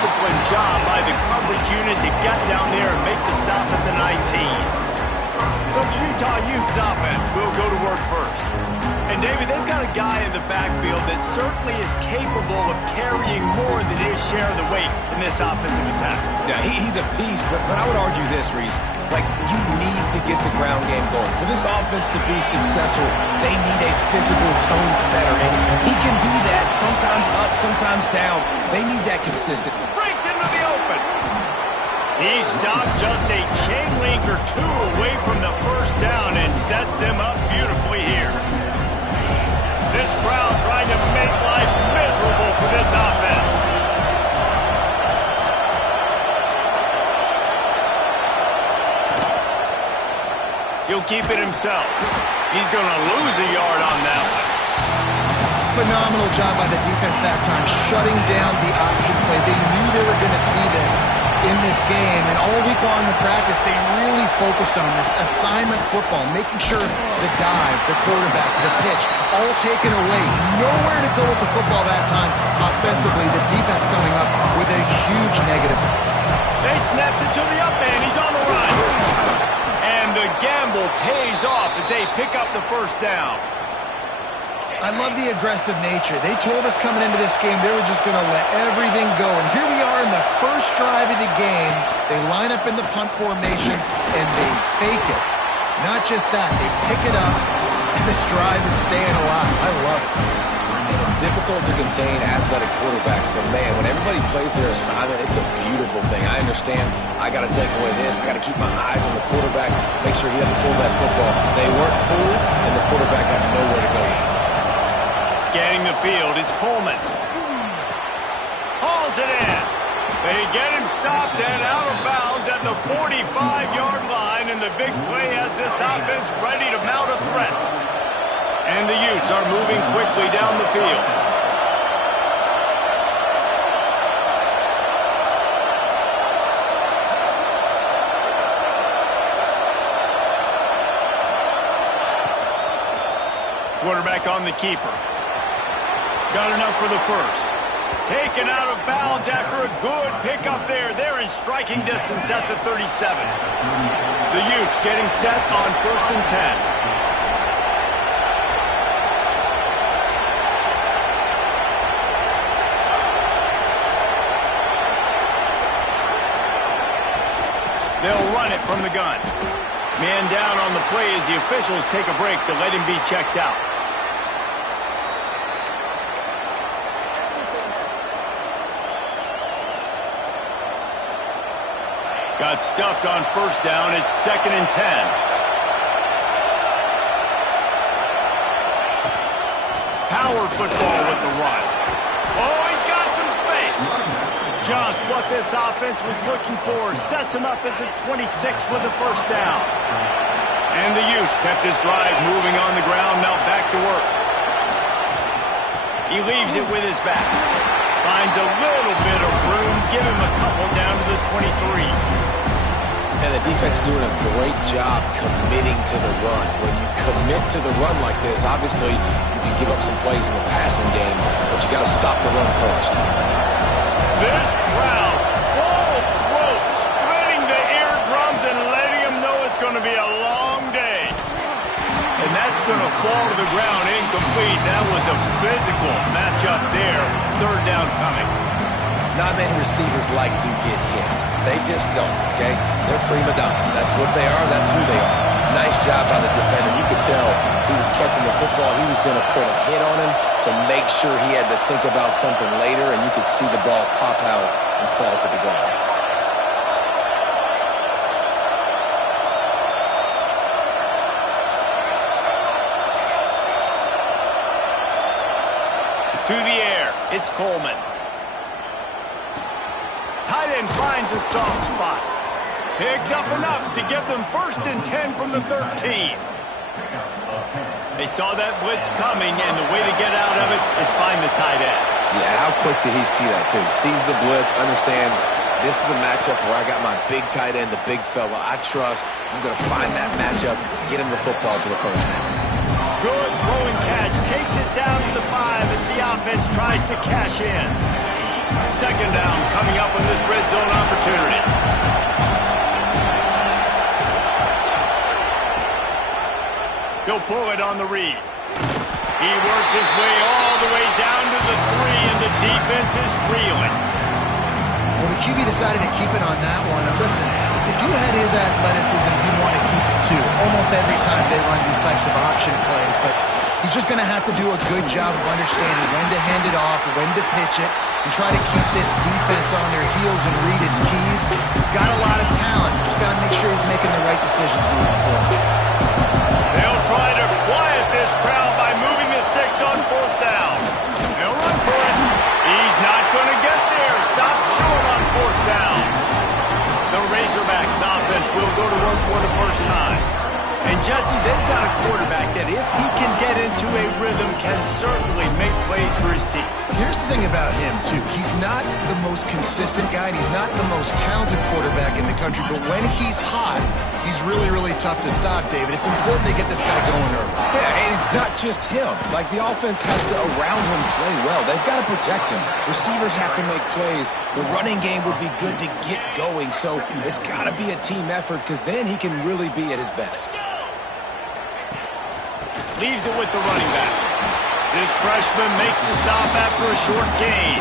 disciplined job by the coverage unit to get down there and make the stop at the 19. So the Utah Utes offense will go to work first. And, David, they've got a guy in the backfield that certainly is capable of carrying more than his share of the weight in this offensive attack. Yeah, he's a piece, but I would argue this, Reese. Like, you need to get the ground game going. For this offense to be successful, they need a physical tone setter, and he can be that, sometimes up, sometimes down. They need that consistent. Breaks into the open. He stopped just a chain link or two away from the first down and sets them up beautifully here. This crowd trying to make life miserable for this offense. He'll keep it himself. He's going to lose a yard on that one. Phenomenal job by the defense that time, shutting down the option play. They knew they were going to see this in this game, and all week long in practice, they really focused on this assignment football, making sure the dive, the quarterback, the pitch, all taken away. Nowhere to go with the football that time offensively. The defense coming up with a huge negative. They snapped it to the up man. He's on the run. And the gamble pays off as they pick up the first down. I love the aggressive nature. They told us coming into this game they were just going to let everything go. And here we are in the first drive of the game. They line up in the punt formation, and they fake it. Not just that, they pick it up, and this drive is staying alive. I love it. And it's difficult to contain athletic quarterbacks, but, man, when everybody plays their assignment, it's a beautiful thing. I understand I got to take away this. I got to keep my eyes on the quarterback, make sure he doesn't pull that football. They weren't fooled, and the quarterback had nowhere to go with it. Scanning the field, it's Coleman. Hauls it in. They get him stopped and out of bounds at the 45-yard line, and the big play has this offense ready to mount a threat. And the Utes are moving quickly down the field. Quarterback on the keeper. Got enough for the first. Taken out of bounds after a good pickup there. They're in striking distance at the 37. The Utes getting set on 1st and 10. They'll run it from the gun. Man down on the play as the officials take a break to let him be checked out. Got stuffed on first down. It's 2nd and 10. Power football with the run. Oh, he's got some space. Just what this offense was looking for. Sets him up at the 26 with the first down. And the Utes kept this drive moving on the ground. Now back to work. He leaves it with his back. Finds a little bit of room. Give him a couple down to the 23. And the defense doing a great job committing to the run. When you commit to the run like this, obviously you can give up some plays in the passing game, but you got to stop the run first. This crowd, full throat, splitting the eardrums and letting them know it's going to be a long day. And that's going to fall to the ground incomplete. That was a physical matchup there. 3rd down coming. Not many receivers like to get hit. They just don't, okay? They're prima donnas. That's what they are. That's who they are. Nice job by the defender. You could tell he was catching the football. He was going to put a hit on him to make sure he had to think about something later, and you could see the ball pop out and fall to the ground. To the air, it's Coleman. Tight end finds a soft spot. Picks up enough to give them 1st and 10 from the 13. They saw that blitz coming, and the way to get out of it is find the tight end. Yeah, how quick did he see that, too? Sees the blitz, understands this is a matchup where I got my big tight end, the big fella I trust. I'm going to find that matchup, get him the football for the first down. Good throwing catch. Takes it down to the 5 as the offense tries to cash in. Second down coming up on this red zone opportunity. He'll pull it on the read. He works his way all the way down to the 3, and the defense is reeling. Well, the QB decided to keep it on that one. And listen, if you had his athleticism, you'd want to keep it too. Almost every time they run these types of option plays. But he's just going to have to do a good job of understanding when to hand it off, when to pitch it, and try to keep this defense on their heels and read his keys. He's got a lot of talent. Just got to make sure he's making the right decisions moving forward. They'll try to quiet this crowd by moving the sticks on fourth down. They'll run for it. He's not going to get there. Stop short on fourth down. The Razorbacks offense will go to work for the first time. And Jesse, they've got a quarterback that if he can get into a rhythm can certainly make plays for his team. Here's the thing about him, too. He's not the most consistent guy, and he's not the most talented quarterback in the country, but when he's hot, he's really, really tough to stop, David. It's important they get this guy going early. Yeah, and it's not just him. Like, the offense has to, around him, play well. They've got to protect him. Receivers have to make plays. The running game would be good to get going, so it's got to be a team effort, because then he can really be at his best. Leaves it with the running back. This freshman makes the stop after a short gain.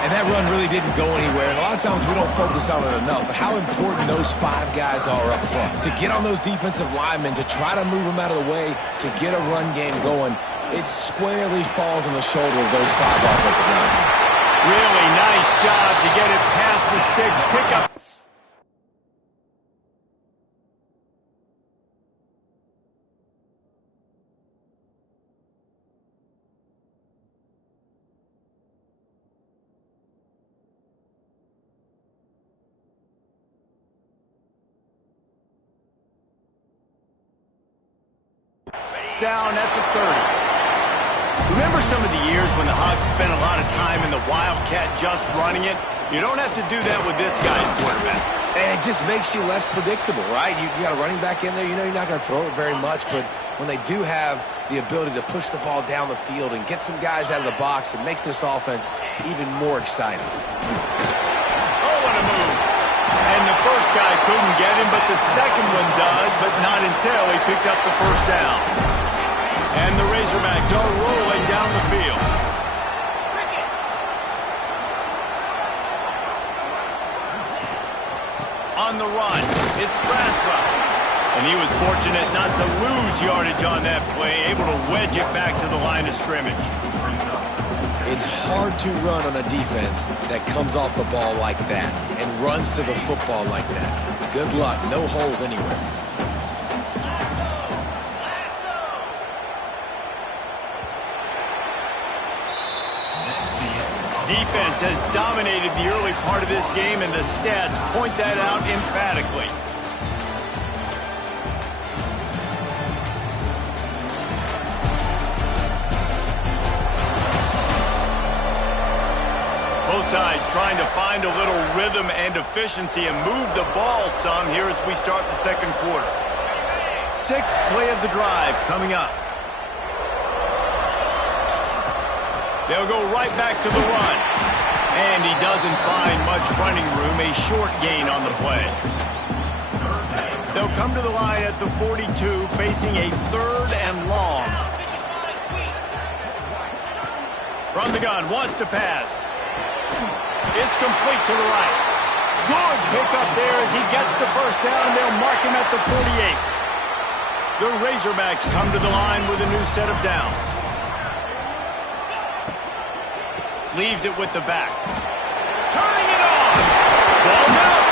And that run really didn't go anywhere. And a lot of times we don't focus on it enough. But how important those 5 guys are up front. To get on those defensive linemen, to try to move them out of the way, to get a run game going, it squarely falls on the shoulder of those 5 offensive linemen. Really nice job to get it past the sticks. Pick up. Down at the 30. Remember some of the years when the Hogs spent a lot of time in the Wildcat just running it? You don't have to do that with this guy at quarterback. And it just makes you less predictable, right? You got a running back in there. You know you're not going to throw it very much, but when they do have the ability to push the ball down the field and get some guys out of the box, it makes this offense even more exciting. Oh, what a move. And the first guy couldn't get him, but the second one does, but not until he picks up the first down. And the Razorbacks are rolling down the field. On the run, it's Braswell. And he was fortunate not to lose yardage on that play, able to wedge it back to the line of scrimmage. It's hard to run on a defense that comes off the ball like that and runs to the football like that. Good luck. No holes anywhere. Defense has dominated the early part of this game, and the stats point that out emphatically. Both sides trying to find a little rhythm and efficiency and move the ball some here as we start the second quarter. 6th play of the drive coming up. They'll go right back to the run. And he doesn't find much running room, a short gain on the play. They'll come to the line at the 42, facing a 3rd and long. From the gun, wants to pass. It's complete to the right. Good pickup there as he gets the first down. They'll mark him at the 48. The Razorbacks come to the line with a new set of downs. Leaves it with the back. Turning it on. Ball's out.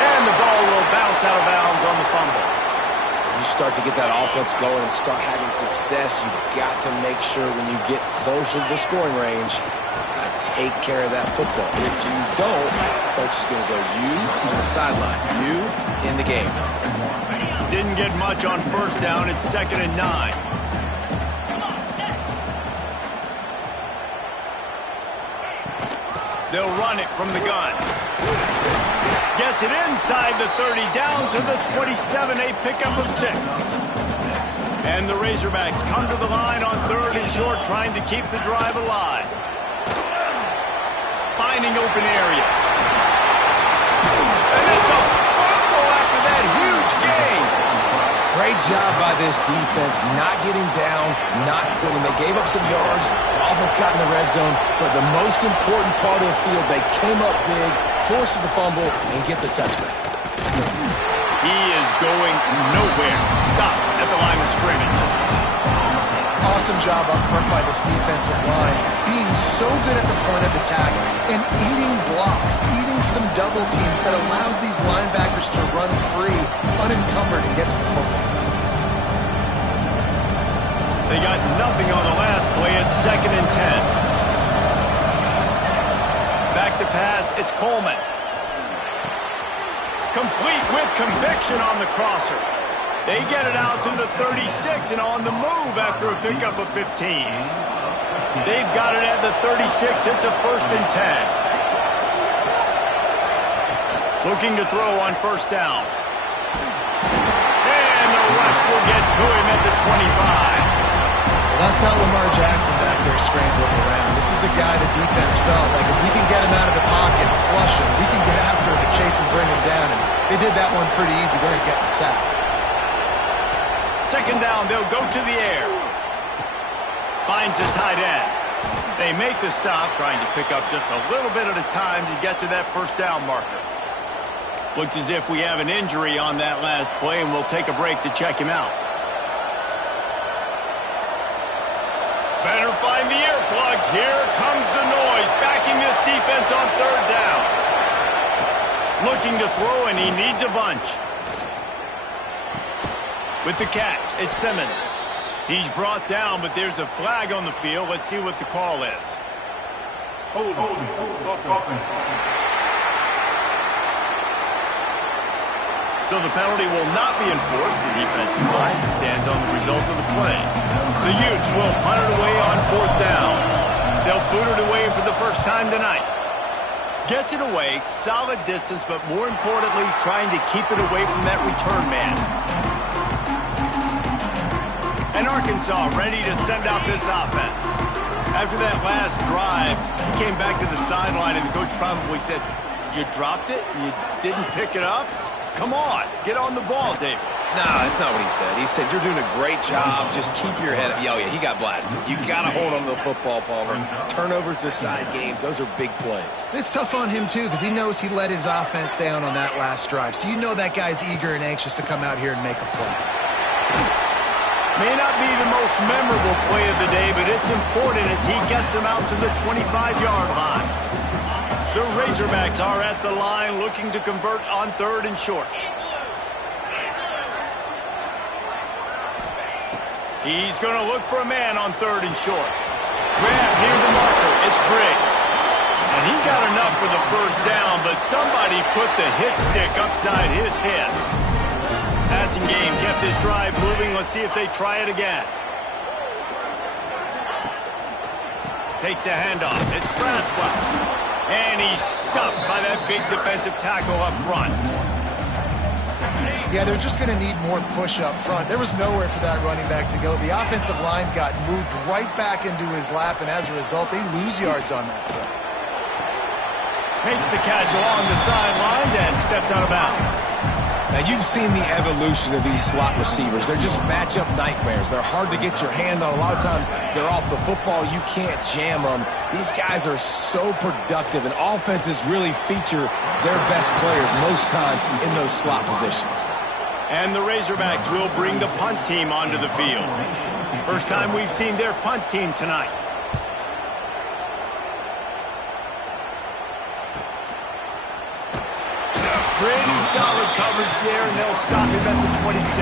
And the ball will bounce out of bounds on the fumble. When you start to get that offense going and start having success, you've got to make sure when you get closer to the scoring range, take care of that football. If you don't, coach is going to go you on the sideline, you in the game. Didn't get much on first down. It's 2nd and 9. They'll run it from the gun. Gets it inside the 30, down to the 27, a pickup of 6. And the Razorbacks come to the line on 3rd and short, trying to keep the drive alive. Finds finding open areas. And it's a fumble after that huge gain. Great job by this defense, not getting down, not quitting. They gave up some yards. The offense got in the red zone, but the most important part of the field, they came up big, forced the fumble, and get the touchback. He is going nowhere. Stop at the line of scrimmage. Awesome job up front by this defensive line, being so good at the point of attack and eating blocks, eating some double teams that allows these linebackers to run free, unencumbered, and get to the football. They got nothing on the last play. It's 2nd and 10. Back to pass. It's Coleman. Complete with conviction on the crosser. They get it out to the 36 and on the move after a pickup of 15. They've got it at the 36. It's a 1st and 10. Looking to throw on 1st down. And the rush will get to him at the 25. Well, that's not Lamar Jackson back there scrambling around. This is a guy the defense felt like if we can get him out of the pocket and flush him, we can get after him and chase and bring him down. And they did that one pretty easy. They're getting the sack. 2nd down, they'll go to the air. Finds the tight end. They make the stop, trying to pick up just a little bit at a time to get to that 1st down marker. Looks as if we have an injury on that last play, and we'll take a break to check him out. Better find the earplugs. Here comes the noise, backing this defense on 3rd down. Looking to throw, and he needs a bunch. With the catch, it's Simmons. He's brought down, but there's a flag on the field. Let's see what the call is. Hold on. So the penalty will not be enforced. The defense declines and stands on the result of the play. The Utes will punt it away on 4th down. They'll boot it away for the first time tonight. Gets it away, solid distance, but more importantly, trying to keep it away from that return man. And Arkansas ready to send out this offense. After that last drive, he came back to the sideline, and the coach probably said, "You dropped it? You didn't pick it up? Come on, get on the ball, David." No, that's not what he said. He said, you're doing a great job. Just keep your head up. Oh, yeah, he got blasted. You got to hold on to the football, Palmer. Turnovers decide games. Those are big plays. It's tough on him, too, because he knows he let his offense down on that last drive. So you know that guy's eager and anxious to come out here and make a play. May not be the most memorable play of the day, but it's important as he gets them out to the 25-yard line. The Razorbacks are at the line looking to convert on 3rd and short. He's going to look for a man on 3rd and short. Grab near the marker. It's Briggs. And he's got enough for the 1st down, but somebody put the hit stick upside his head. Passing game kept his drive moving. Let's see if they try it again. Takes a handoff. It's Braswell. And he's stuffed by that big defensive tackle up front. Yeah, they're just going to need more push up front. There was nowhere for that running back to go. The offensive line got moved right back into his lap, and as a result, they lose yards on that play. Makes the catch along the sidelines and steps out of bounds. Now, you've seen the evolution of these slot receivers. They're just matchup nightmares. They're hard to get your hand on. A lot of times, they're off the football. You can't jam them. These guys are so productive, and offenses really feature their best players most time in those slot positions. And the Razorbacks will bring the punt team onto the field. First time we've seen their punt team tonight. Pretty solid coverage there, and they'll stop him at the 26.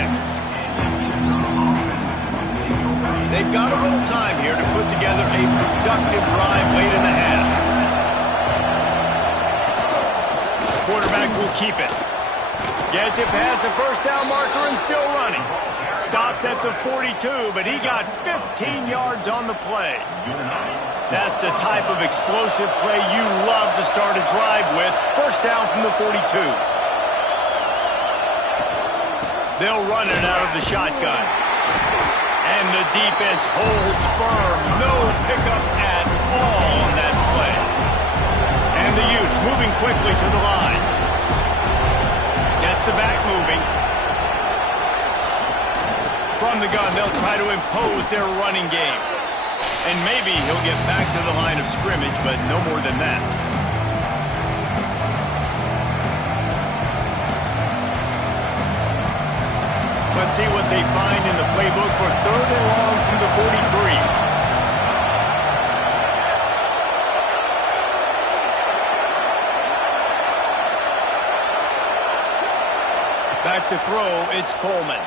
They've got a little time here to put together a productive drive late in the half. Quarterback will keep it. Gets it past the 1st down marker and still running. Stopped at the 42, but he got 15 yards on the play. That's the type of explosive play you love to start a drive with. 1st down from the 42. They'll run it out of the shotgun. And the defense holds firm. No pickup at all on that play. And the Utes moving quickly to the line. Gets the back moving. From the gun, they'll try to impose their running game. And maybe he'll get back to the line of scrimmage, but no more than that. Let's see what they find in the playbook for 3rd and long from the 43. Back to throw, it's Coleman.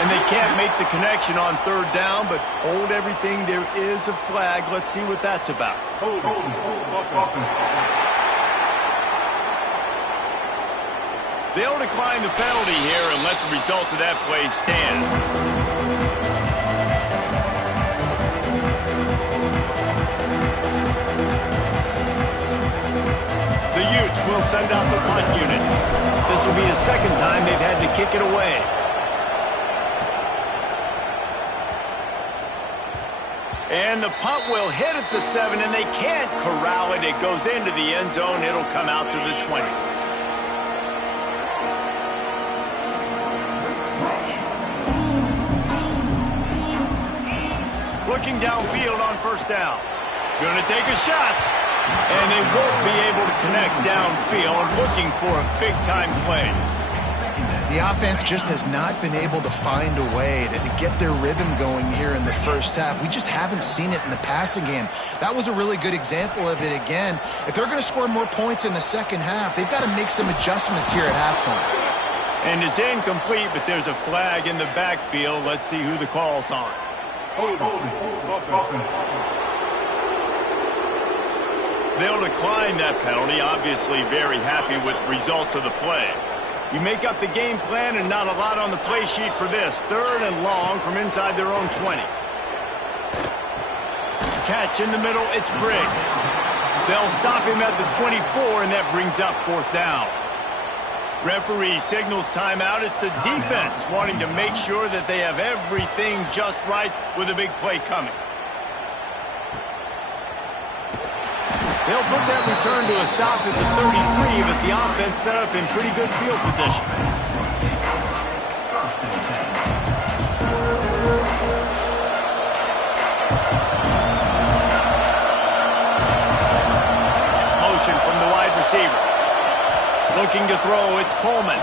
And they can't make the connection on 3rd down, but hold everything. There is a flag. Let's see what that's about. Hold. They'll decline the penalty here and let the result of that play stand. The Utes will send out the punt unit. This will be the 2nd time they've had to kick it away. And the punt will hit at the 7, and they can't corral it. It goes into the end zone. It'll come out to the 20. Looking downfield on 1st down. Going to take a shot. And they won't be able to connect downfield. Looking for a big-time play. The offense just has not been able to find a way to get their rhythm going here in the 1st half. We just haven't seen it in the passing game. That was a really good example of it again. If they're going to score more points in the 2nd half, they've got to make some adjustments here at halftime. And it's incomplete, but there's a flag in the backfield. Let's see who the call's on. Hold. They'll decline that penalty, obviously very happy with results of the play. You make up the game plan and not a lot on the play sheet for this. 3rd and long from inside their own 20. Catch in the middle, it's Briggs. They'll stop him at the 24, and that brings up 4th down. Referee signals timeout. It's the defense wanting to make sure that they have everything just right with a big play coming. They'll put that return to a stop at the 33, but the offense set up in pretty good field position. Motion from the wide receiver. Looking to throw, it's Coleman.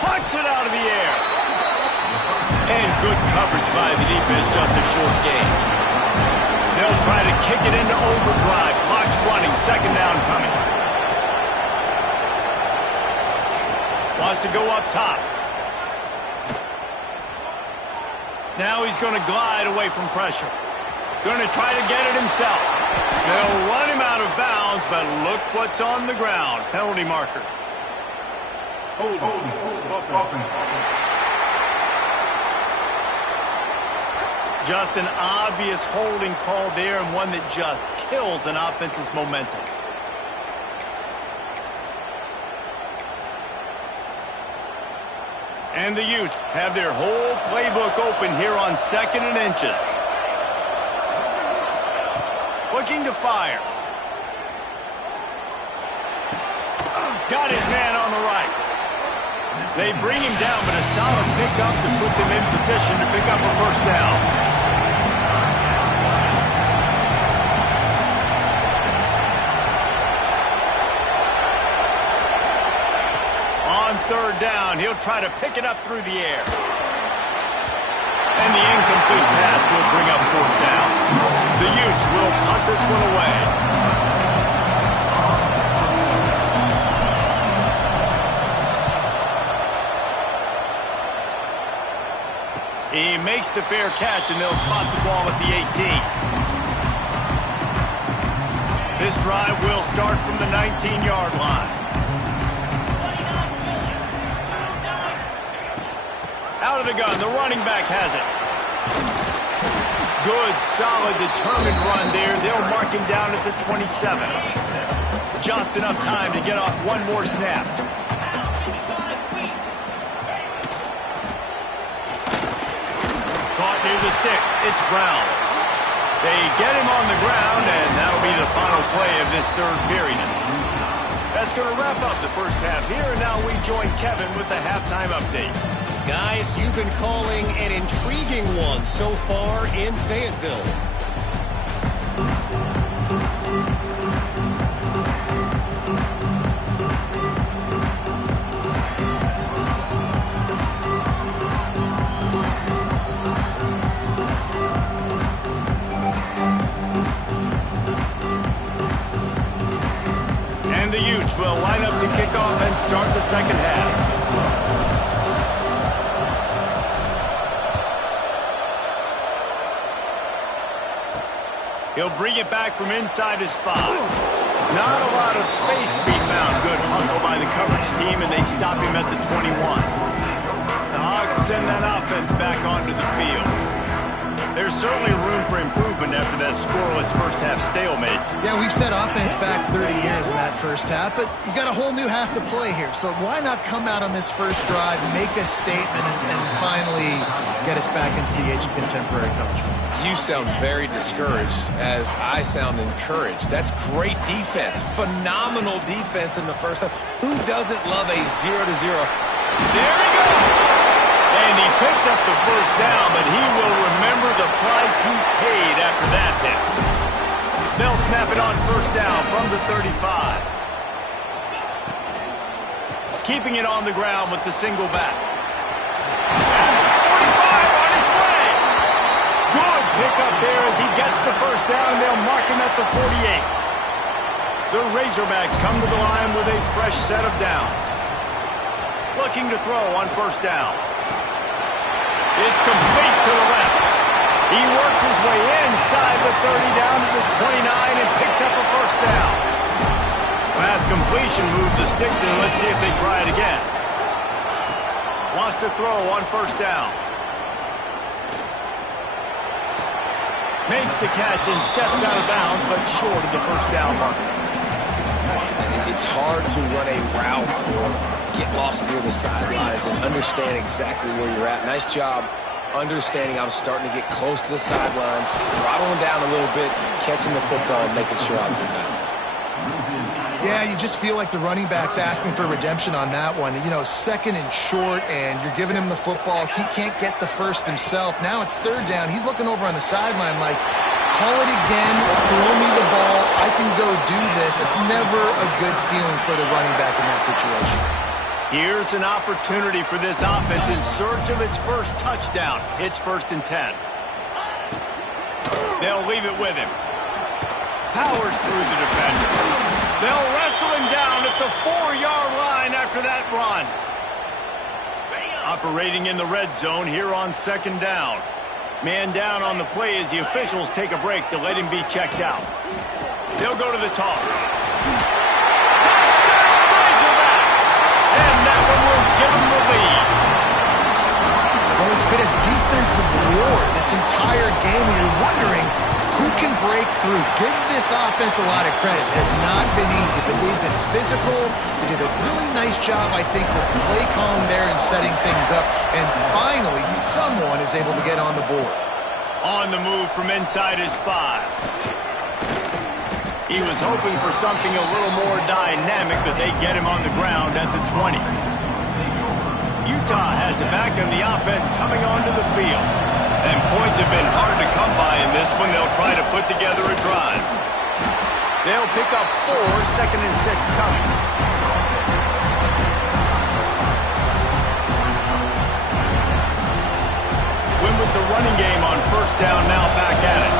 Pucks it out of the air. And good coverage by the defense, just a short gain. They'll try to kick it into overdrive. Clock's running, 2nd down coming. Wants to go up top. Now he's going to glide away from pressure. Going to try to get it himself. They'll run him out of bounds, but look what's on the ground. Penalty marker. Hold. Just an obvious holding call there, and one that just kills an offense's momentum. And the Utes have their whole playbook open here on 2nd and inches. Looking to fire. Got his man on the right. They bring him down, but a solid pickup to put them in position to pick up a 1st down. On 3rd down, he'll try to pick it up through the air. And the incomplete pass will bring up 4th down. The Utes will punt this one away. He makes the fair catch, and they'll spot the ball at the 18. This drive will start from the 19-yard line. Out of the gun, the running back has it. Good, solid, determined run there. They'll mark him down at the 27. Just enough time to get off one more snap. Caught near the sticks. It's Brown. They get him on the ground, and that'll be the final play of this third period. That's going to wrap up the first half here, and now we join Kevin with the halftime update. Guys, you've been calling an intriguing one so far in Fayetteville. And the Utes will line up to kick off and start the second half. He'll bring it back from inside his 5. Not a lot of space to be found. Good hustle by the coverage team, and they stop him at the 21. The Hogs send that offense back onto the field. There's certainly room for improvement after that scoreless first half stalemate. Yeah, we've set offense back 30 years in that first half, but you got a whole new half to play here. So why not come out on this first drive, make a statement, and finally get us back into the age of contemporary college football? You sound very discouraged as I sound encouraged. That's great defense. Phenomenal defense in the first half. Who doesn't love a 0-0? There he goes! And he picks up the first down, but he will remember the price he paid after that hit. They'll snap it on first down from the 35. Keeping it on the ground with the single back. Pick up there as he gets the first down. They'll mark him at the 48. The Razorbacks come to the line with a fresh set of downs. Looking to throw on first down. It's complete to the left. He works his way inside the 30 down to the 29 and picks up a first down. Pass completion moved the sticks in. Let's see if they try it again. Wants to throw on first down. Makes the catch and steps out of bounds, but short of the first down mark. It's hard to run a route or get lost near the sidelines and understand exactly where you're at. Nice job understanding I was starting to get close to the sidelines, throttling down a little bit, catching the football and making sure I was in bounds. Yeah, you just feel like the running back's asking for redemption on that one. You know, second and short, and you're giving him the football. He can't get the first himself. Now it's third down. He's looking over on the sideline like, call it again, throw me the ball. I can go do this. It's never a good feeling for the running back in that situation. Here's an opportunity for this offense in search of its first touchdown. It's 1st and 10. They'll leave it with him. Powers through the defender. They'll wrestle him down at the 4-yard line after that run. Operating in the red zone here on second down. Man down on the play as the officials take a break to let him be checked out. They'll go to the toss. Touchdown, Razorbacks! And that one will give them the lead. Well, it's been a defensive war this entire game, and you're wondering who can break through. Give this offense a lot of credit. It has not been easy, but they've been physical. They did a really nice job, I think, with play calling there and setting things up. And finally, someone is able to get on the board. On the move from inside his 5. He was hoping for something a little more dynamic, but they get him on the ground at the 20. Utah has it back on the offense coming onto the field. And points have been hard to come by in this one. They'll try to put together a drive. They'll pick up 4, 2nd and 6 coming. Win with the running game on first down, now back at it.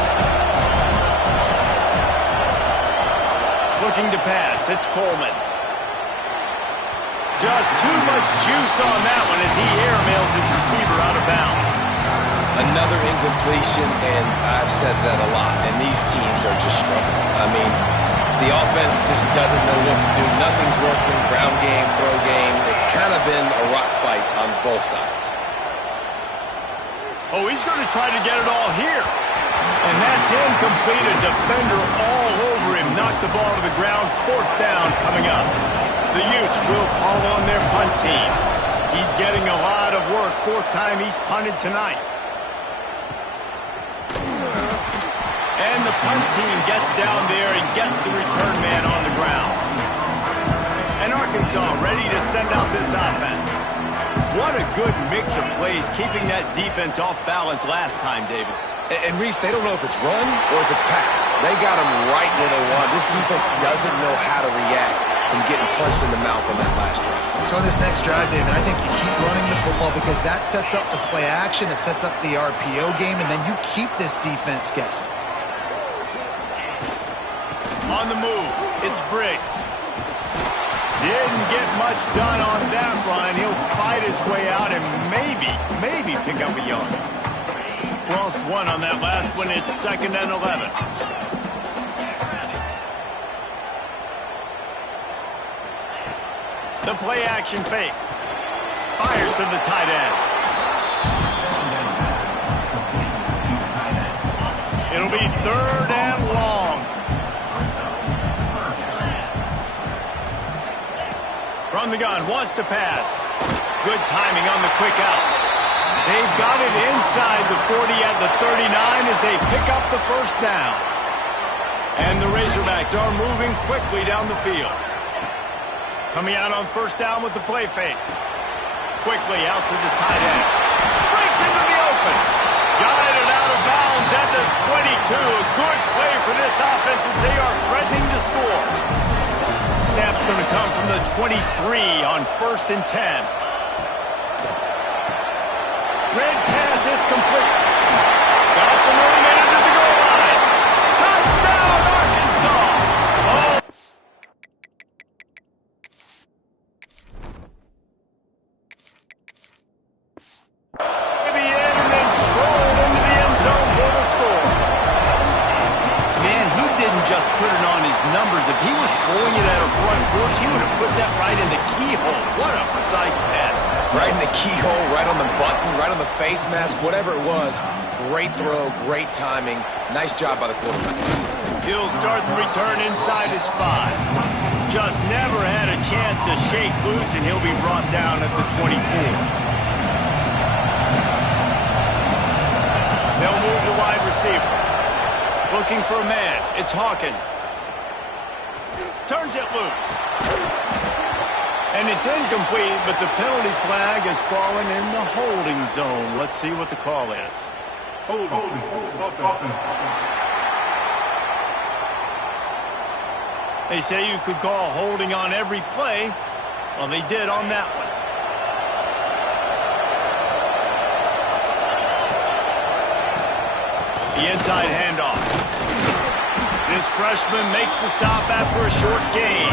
Looking to pass, it's Coleman. Just too much juice on that one as he airmails his receiver out of bounds. Another incompletion, and I've said that a lot, and these teams are just struggling. I mean, the offense just doesn't know what to do. Nothing's working, ground game, throw game. It's kind of been a rock fight on both sides. Oh, he's going to try to get it all here. And that's incomplete. A defender all over him. Knocked the ball to the ground. 4th down coming up. The Utes will call on their punt team. He's getting a lot of work. 4th time he's punted tonight. And the punt team gets down there and gets the return man on the ground. And Arkansas ready to send out this offense. What a good mix of plays, keeping that defense off balance last time, David. And Reese, they don't know if it's run or if it's pass. They got them right where they want. This defense doesn't know how to react from getting punched in the mouth on that last drive. So in this next drive, David, I think you keep running the football because that sets up the play action, it sets up the RPO game, and then you keep this defense guessing. On the move, it's Briggs. Didn't get much done on that run. He'll fight his way out and maybe pick up a yard. Lost one on that last one. It's 2nd and 11. The play action fake. Fires to the tight end. It'll be 3rd and long. From the gun, wants to pass. Good timing on the quick out. They've got it inside the 40 at the 39 as they pick up the first down. And the Razorbacks are moving quickly down the field. Coming out on first down with the play fake. Quickly out to the tight end. Breaks into the open. Guided out of bounds at the 22. A good play for this offense as they are threatening to score. Snap's going to come from the 23 on 1st and 10. Red pass, it's complete. Got some room into the goal line. Touchdown, Arkansas! Oh. Maybe in and then strolled into the end zone for the score. Man, he didn't just put it on his numbers. If he were throwing it at a front porch, he would have put that right in the keyhole. What a precise pass. Right in the keyhole, right on the button, right on the face mask, whatever it was. Great throw, great timing. Nice job by the quarterback. He'll start the return inside his 5. Just never had a chance to shake loose, and he'll be brought down at the 24. They'll move the wide receiver. Looking for a man. It's Hawkins. Turns it loose. And it's incomplete, but the penalty flag has fallen in the holding zone. Let's see what the call is. Holding. They say you could call holding on every play. Well, they did on that one. The inside handoff. This freshman makes the stop after a short gain.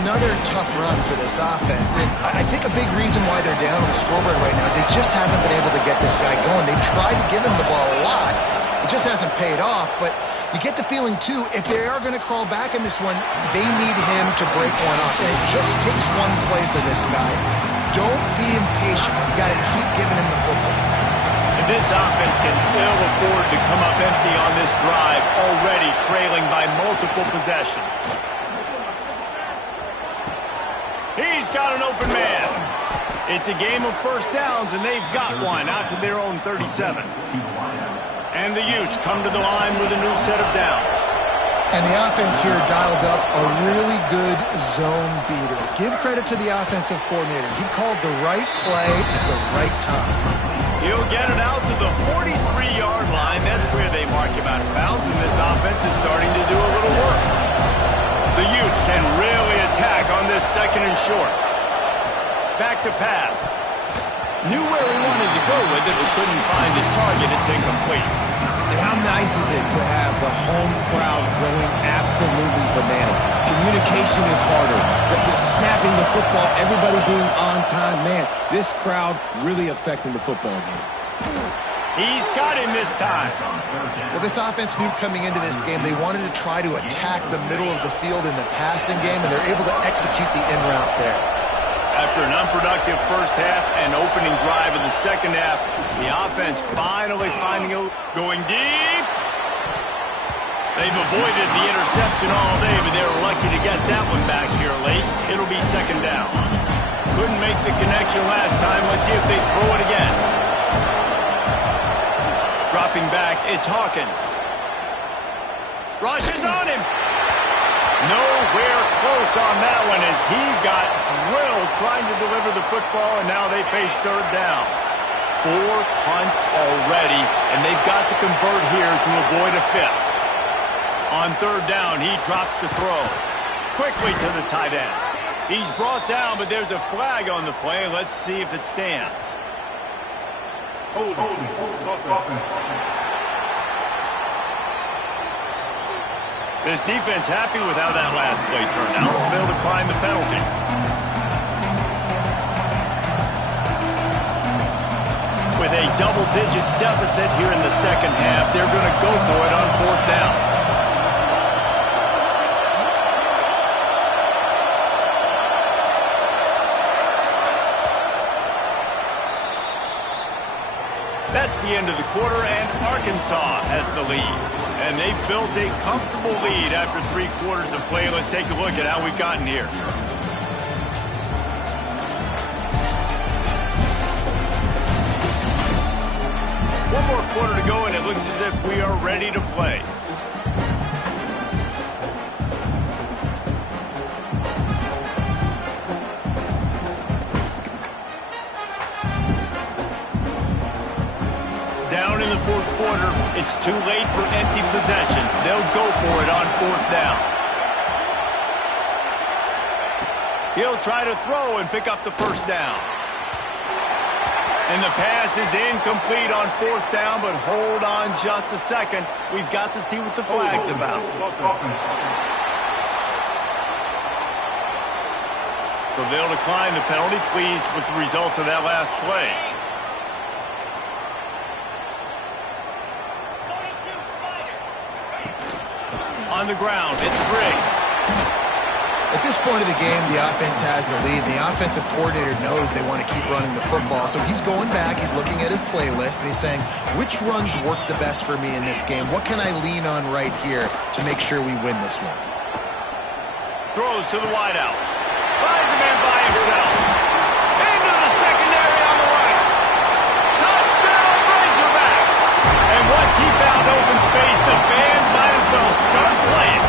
Another tough run for this offense. And I think a big reason why they're down on the scoreboard right now is they just haven't been able to get this guy going. They've tried to give him the ball a lot. It just hasn't paid off. But you get the feeling, too, if they are going to crawl back in this one, they need him to break one off. And it just takes one play for this guy. Don't be impatient. You got to keep giving him the football. And this offense can ill afford to come up empty on this drive, already trailing by multiple possessions. He's got an open man. It's a game of first downs, and they've got one out to their own 37. And the Utes come to the line with a new set of downs. And the offense here dialed up a really good zone beater. Give credit to the offensive coordinator. He called the right play at the right time. He'll get it out to the 43-yard line. That's where they mark him out of bounds, and this offense is starting to do a little work. The Utes can really attack on this 2nd and short. Back to pass. Knew where he wanted to go with it, but couldn't find his target. It's incomplete. And how nice is it to have the home crowd going absolutely bananas? Communication is harder. The snapping the football, everybody being on time. Man, this crowd really affecting the football game. He's got him this time. Well, this offense knew coming into this game they wanted to try to attack the middle of the field in the passing game, and they're able to execute the in route there. After an unproductive first half and opening drive of the second half, the offense finally going deep. They've avoided the interception all day, but they were lucky to get that one back here late. It'll be 2nd down. Couldn't make the connection last time. Let's see if they throw it again. Dropping back, it's Hawkins. Rushes on him. Nowhere close on that one as he got drilled trying to deliver the football, and now they face third down. 4 punts already, and they've got to convert here to avoid a fifth. On third down, he drops to throw. Quickly to the tight end. He's brought down, but there's a flag on the play. Let's see if it stands. Hold. This defense happy with how that last play turned out, so they'll decline the penalty. With a double-digit deficit here in the second half, they're going to go for it on fourth down. That's the end of the quarter, and Arkansas has the lead. And they've built a comfortable lead after 3 quarters of play. Let's take a look at how we've gotten here. One more quarter to go, and it looks as if we are ready to play. Down in the fourth quarter, it's too late for empty possessions. They'll go for it on fourth down. He'll try to throw and pick up the first down. And the pass is incomplete on fourth down, but hold on just a second. We've got to see what the flag's about. So they'll decline the penalty, pleased with the results of that last play. On the ground, it's Briggs. At this point of the game, the offense has the lead. The offensive coordinator knows they want to keep running the football, so he's going back, he's looking at his playlist, and he's saying, which runs work the best for me in this game? What can I lean on right here to make sure we win this one? Throws to the wideout. Finds a man by himself. Into the secondary on the right. Touchdown, Razorbacks! And once he found open space, the band might as well start playing.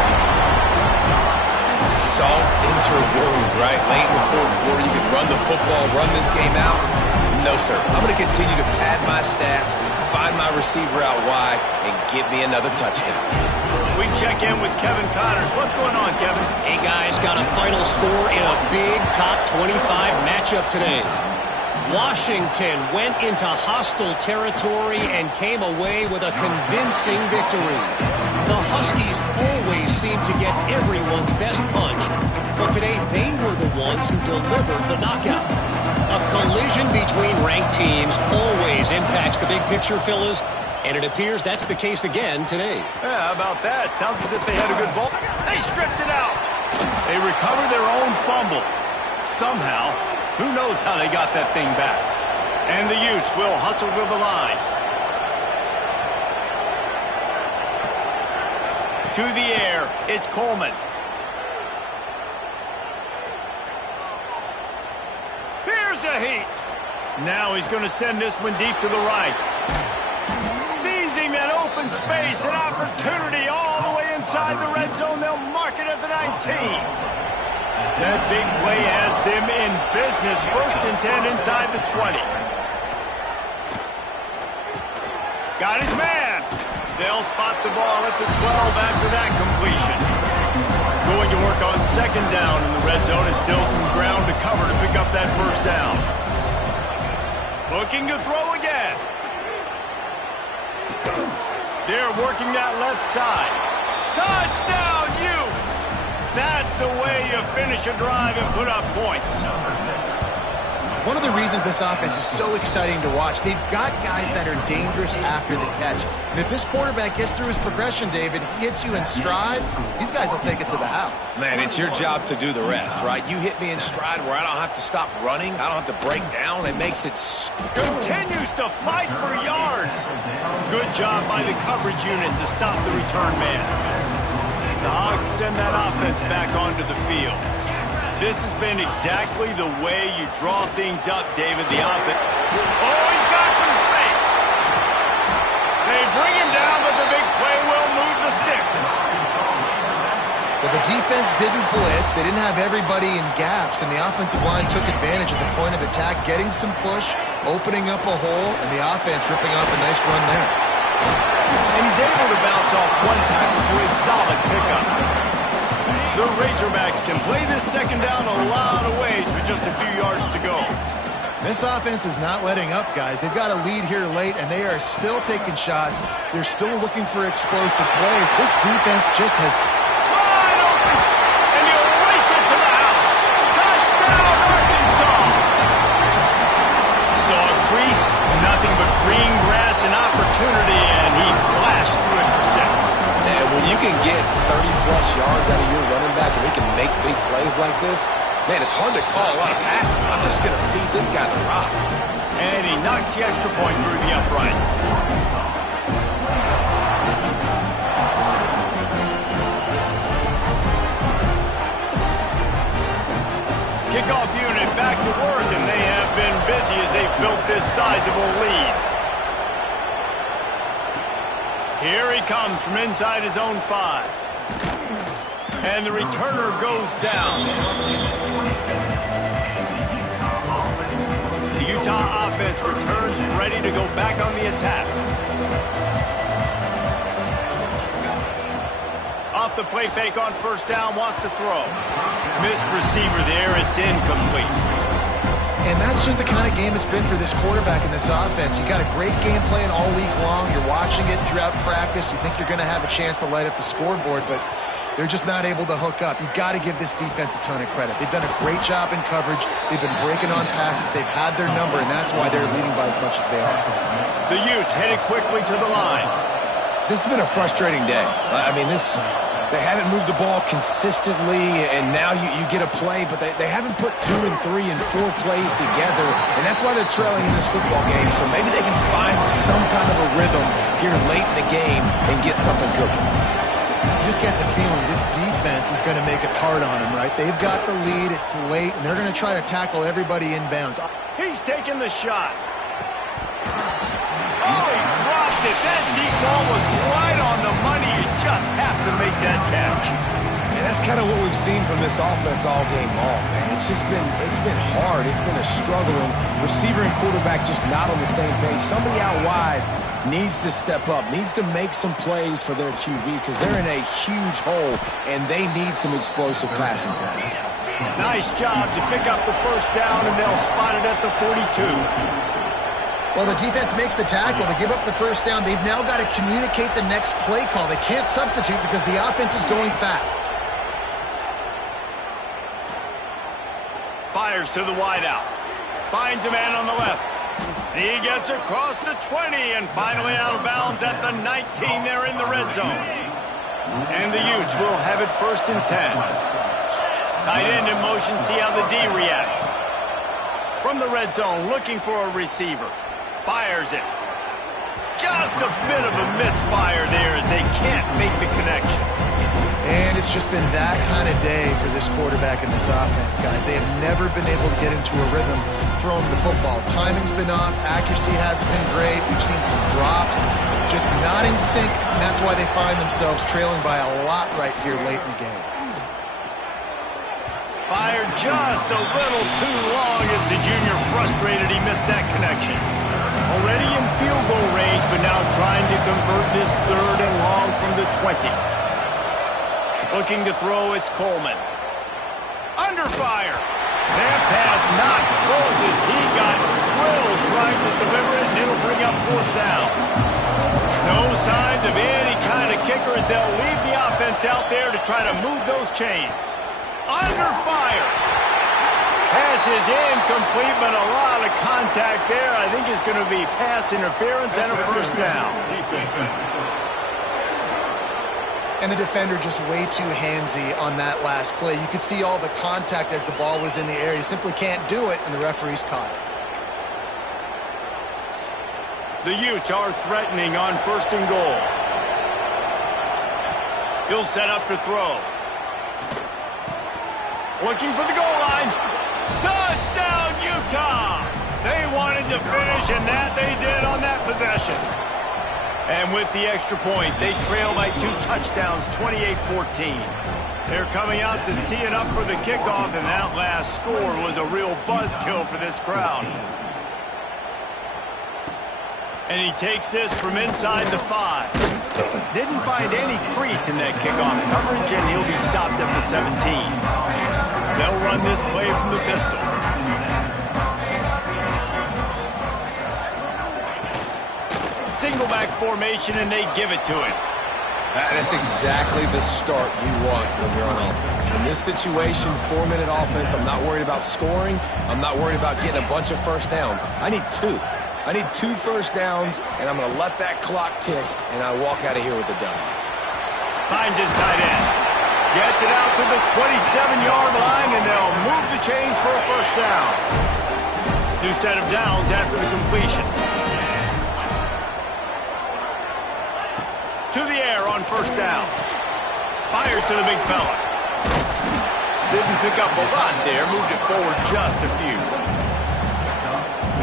Salt into her wound, right? Late in the fourth quarter, you can run the football, run this game out. No, sir. I'm going to continue to pad my stats, find my receiver out wide, and get me another touchdown. We check in with Kevin Connors. What's going on, Kevin? Hey, guys, got a final score in a big top 25 matchup today. Washington went into hostile territory and came away with a convincing victory. The Huskies always seem to get everyone's best punch, but today they were the ones who delivered the knockout. A collision between ranked teams always impacts the big picture, fellas, and it appears that's the case again today. Yeah, how about that? Sounds as if they had a good ball. They stripped it out. They recovered their own fumble. Somehow, who knows how they got that thing back. And the Utes will hustle to the line. To the air, it's Coleman. Here's a heat. Now he's going to send this one deep to the right. Sees him in open space, an opportunity all the way inside the red zone. They'll mark it at the 19. That big play has them in business. First and 10 inside the 20. Got his man. They'll spot the ball at the 12 after that completion. Going to work on second down in the red zone. Is still some ground to cover to pick up that first down. Looking to throw again. They're working that left side. Touchdown, Utes! That's the way you finish a drive and put up points. One of the reasons this offense is so exciting to watch, they've got guys that are dangerous after the catch. And if this quarterback gets through his progression, David, hits you in stride, these guys will take it to the house. Man, it's your job to do the rest, right? You hit me in stride where I don't have to stop running. I don't have to break down. It makes it... Continues to fight for yards. Good job by the coverage unit to stop the return man. The Hogs send that offense back onto the field. This has been exactly the way you draw things up, David, the offense. Oh, he's got some space. They bring him down, but the big play will move the sticks. Well, the defense didn't blitz. They didn't have everybody in gaps, and the offensive line took advantage at the point of attack, getting some push, opening up a hole, and the offense ripping off a nice run there. And he's able to bounce off one tackle for a solid pickup. The Razorbacks can play this second down a lot of ways with just a few yards to go. This offense is not letting up, guys. They've got a lead here late, and they are still taking shots. They're still looking for explosive plays. This defense just has... Wide open, and he'll race it to the house. Touchdown, Arkansas! Saw a crease, nothing but green grass and opportunity, and he flashed through it for 6. And when you can get 30-plus yards out of your running back and he can make big plays like this, man, it's hard to call a lot of passes. I'm just going to feed this guy the rock. And he knocks the extra point through the uprights. Kickoff unit back to work, and they have been busy as they've built this sizable lead. Here he comes from inside his own 5. And the returner goes down. The Utah offense returns ready to go back on the attack. Off the play fake on first down, wants to throw. Missed receiver there, it's incomplete. And that's just the kind of game it's been for this quarterback in this offense. You got a great game plan all week long. You're watching it throughout practice. You think you're going to have a chance to light up the scoreboard, but they're just not able to hook up. You got to give this defense a ton of credit. They've done a great job in coverage. They've been breaking on passes. They've had their number, and that's why they're leading by as much as they are. The Utes headed quickly to the line. This has been a frustrating day. I mean, they haven't moved the ball consistently, and now you get a play, but they haven't put 2 and 3 and 4 plays together, and that's why they're trailing in this football game. So maybe they can find some kind of a rhythm here late in the game and get something cooking. You just get the feeling this defense is going to make it hard on them, right? They've got the lead, it's late, and they're going to try to tackle everybody inbounds. He's taking the shot. Oh, he dropped it. That deep ball was right on the money. You just have to make that catch. And that's kind of what we've seen from this offense all game long, man. It's been hard. It's been a struggle, and receiver and quarterback just not on the same page. Somebody out wide needs to step up, needs to make some plays for their QB because they're in a huge hole, and they need some explosive passing plays. Nice job to pick up the first down, and they'll spot it at the 42. Well, the defense makes the tackle. They give up the first down. They've now got to communicate the next play call. They can't substitute because the offense is going fast. Fires to the wideout. Finds a man on the left. He gets across the 20 and finally out of bounds at the 19 there in the red zone. And the Utes will have it 1st and 10. Tight end in motion, see how the D reacts. From the red zone, looking for a receiver. Fires it. Just a bit of a misfire there as they can't make the connection. And it's just been that kind of day for this quarterback and this offense, guys. They have never been able to get into a rhythm throwing the football. Timing's been off. Accuracy hasn't been great. We've seen some drops. Just not in sync, and that's why they find themselves trailing by a lot right here late in the game. Fired just a little too long as the junior frustrated he missed that connection. Already in field goal range, but now trying to convert this 3rd and long from the 20. Looking to throw, it's Coleman. Under fire. That pass not close as he got drilled trying to deliver it, and it'll bring up 4th down. No signs of any kind of kicker as they'll leave the offense out there to try to move those chains. Under fire. Pass is incomplete, but a lot of contact there. I think it's going to be pass interference and a 1st down. And the defender just way too handsy on that last play. You could see all the contact as the ball was in the air. You simply can't do it, and the referee's caught it. The Utes are threatening on 1st and goal. He'll set up to throw. Looking for the goal line. Touchdown, Utah! They wanted to finish, and that they did on that possession. And with the extra point, they trail by 2 touchdowns, 28-14. They're coming out to tee it up for the kickoff, and that last score was a real buzzkill for this crowd. And he takes this from inside the 5. Didn't find any crease in that kickoff coverage, and he'll be stopped at the 17. They'll run this play from the pistol. Single back formation, and they give it to him. That's exactly the start you want when you're on offense. In this situation, 4-minute offense, I'm not worried about scoring. I'm not worried about getting a bunch of first downs. I need 2. I need 2 first downs, and I'm going to let that clock tick, and I walk out of here with the W. Finds his tight end. Gets it out to the 27-yard line, and they'll move the chains for a first down. New set of downs after the completion. To the air on first down. Fires to the big fella. Didn't pick up a lot there. Moved it forward just a few.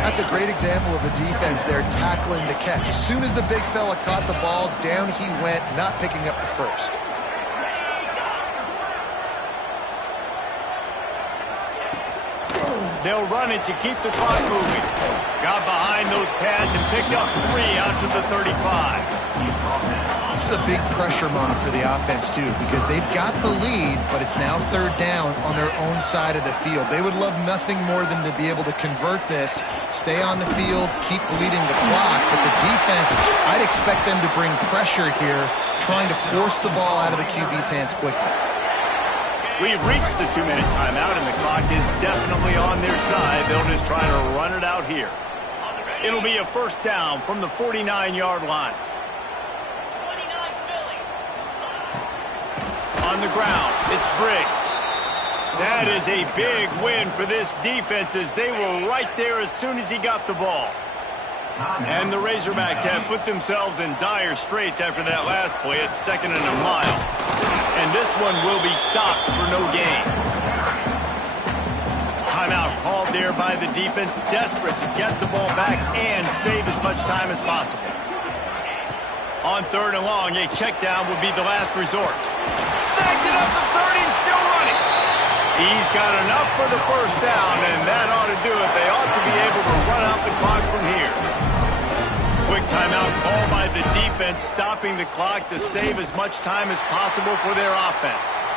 That's a great example of the defense there tackling the catch. As soon as the big fella caught the ball, down he went, not picking up the first. They'll run it to keep the clock moving. Got behind those pads and picked up 3 out to the 35. This is a big pressure moment for the offense, too, because they've got the lead, but it's now third down on their own side of the field. They would love nothing more than to be able to convert this, stay on the field, keep bleeding the clock, but the defense, I'd expect them to bring pressure here, trying to force the ball out of the QB's hands quickly. We've reached the 2-minute timeout, and the clock is definitely on their side. They'll just try to run it out here. It'll be a first down from the 49-yard line. On the ground, it's Briggs. That is a big win for this defense, as they were right there as soon as he got the ball. And the Razorbacks have put themselves in dire straits after that last play at 2nd and a mile. And this one will be stopped for no gain. Timeout called there by the defense, desperate to get the ball back and save as much time as possible. On 3rd and long, a check down would be the last resort. Snags it up the 30 and still running. He's got enough for the first down, and that ought to do it. They ought to be able to run out the clock from here. Quick timeout called by the defense, stopping the clock to save as much time as possible for their offense.